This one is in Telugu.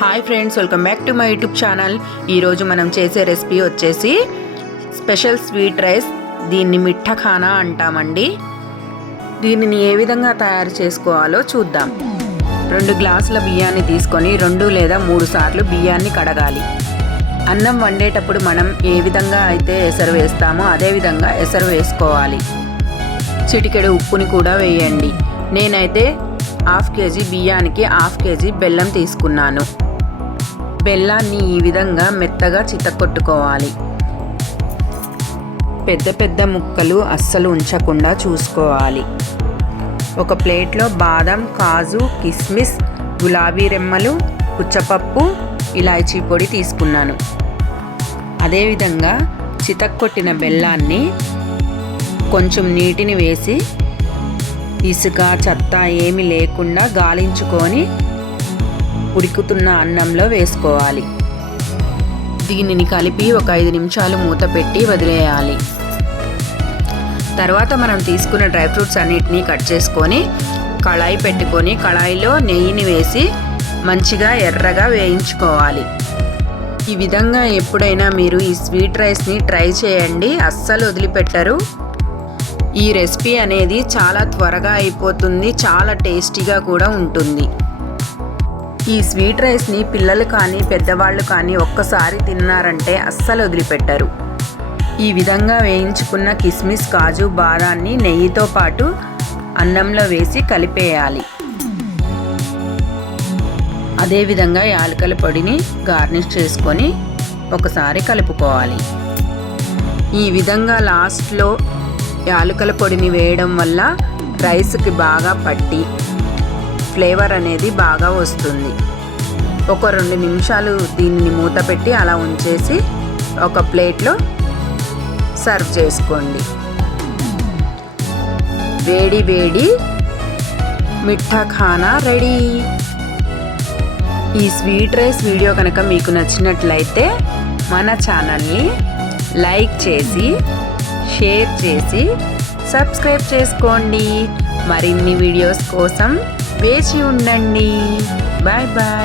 Hi friends, welcome back to my YouTube channel. ఈరోజు మనం చేసే రెసిపీ వచ్చేసి స్పెషల్ స్వీట్ రైస్. దీన్ని మిఠా ఖానా అంటామండి. దీనిని ఏ విధంగా తయారు చేసుకోవాలో చూద్దాం. 2 గ్లాసుల బియ్యాన్ని తీసుకొని 2 లేదా 3 సార్లు బియ్యాన్ని కడగాలి. అన్నం వండేటప్పుడు మనం ఏ విధంగా అయితే ఎసరు వేస్తామో అదే విధంగా ఎసరు వేసుకోవాలి. చిటికెడు ఉప్పుని కూడా వేయండి. నేనైతే 1/2 కేజీ బియ్యానికి 1/2 కేజీ బెల్లం తీసుకున్నాను. బెల్లాన్ని ఈ విధంగా మెత్తగా చితకొట్టుకోవాలి. పెద్ద పెద్ద ముక్కలు అస్సలు ఉంచకుండా చూసుకోవాలి. ఒక ప్లేట్లో బాదం, కాజు, కిస్మిస్, గులాబీ రెమ్మలు, పుచ్చపప్పు, ఇలాచీ పొడి తీసుకున్నాను. అదేవిధంగా చితక్కొట్టిన బెల్లాన్ని కొంచెం నీటిని వేసి ఇసుక, చెత్త ఏమీ లేకుండా గాలించుకొని ఉడుకుతున్న అన్నంలో వేసుకోవాలి. దీనిని కలిపి ఒక 5 నిమిషాలు మూత పెట్టి వదిలేయాలి. తర్వాత మనం తీసుకున్న డ్రై ఫ్రూట్స్ అన్నిటినీ కట్ చేసుకొని కళాయి పెట్టుకొని కళాయిలో నెయ్యిని వేసి మంచిగా ఎర్రగా వేయించుకోవాలి. ఈ విధంగా ఎప్పుడైనా మీరు ఈ స్వీట్ రైస్ని ట్రై చేయండి, అస్సలు వదిలిపెట్టరు. ఈ రెసిపీ అనేది చాలా త్వరగా అయిపోతుంది, చాలా టేస్టీగా కూడా ఉంటుంది. ఈ స్వీట్ రైస్ని పిల్లలు కానీ పెద్దవాళ్ళు కానీ ఒక్కసారి తిన్నారంటే అస్సలు వదిలిపెట్టరు. ఈ విధంగా వేయించుకున్న కిస్మిస్, కాజు, బాదాన్ని నెయ్యితో పాటు అన్నంలో వేసి కలిపేయాలి. అదేవిధంగా యాలకుల పొడిని గార్నిష్ చేసుకొని ఒకసారి కలుపుకోవాలి. ఈ విధంగా లాస్ట్లో యాలకుల పొడిని వేయడం వల్ల రైస్కి బాగా పట్టి ఫ్లేవర్ అనేది బాగా వస్తుంది. ఒక 2 నిమిషాలు దీన్ని మూత పెట్టి అలా ఉంచేసి ఒక ప్లేట్లో సర్వ్ చేసుకోండి. వేడి వేడి మిఠా ఖానా రెడీ. ఈ స్వీట్ రైస్ వీడియో కనుక మీకు నచ్చినట్లయితే మన ఛానల్ని లైక్ చేసి, షేర్ చేసి, సబ్స్క్రైబ్ చేసుకోండి. మరిన్ని వీడియోస్ కోసం వేచి ఉండండి. Bye bye.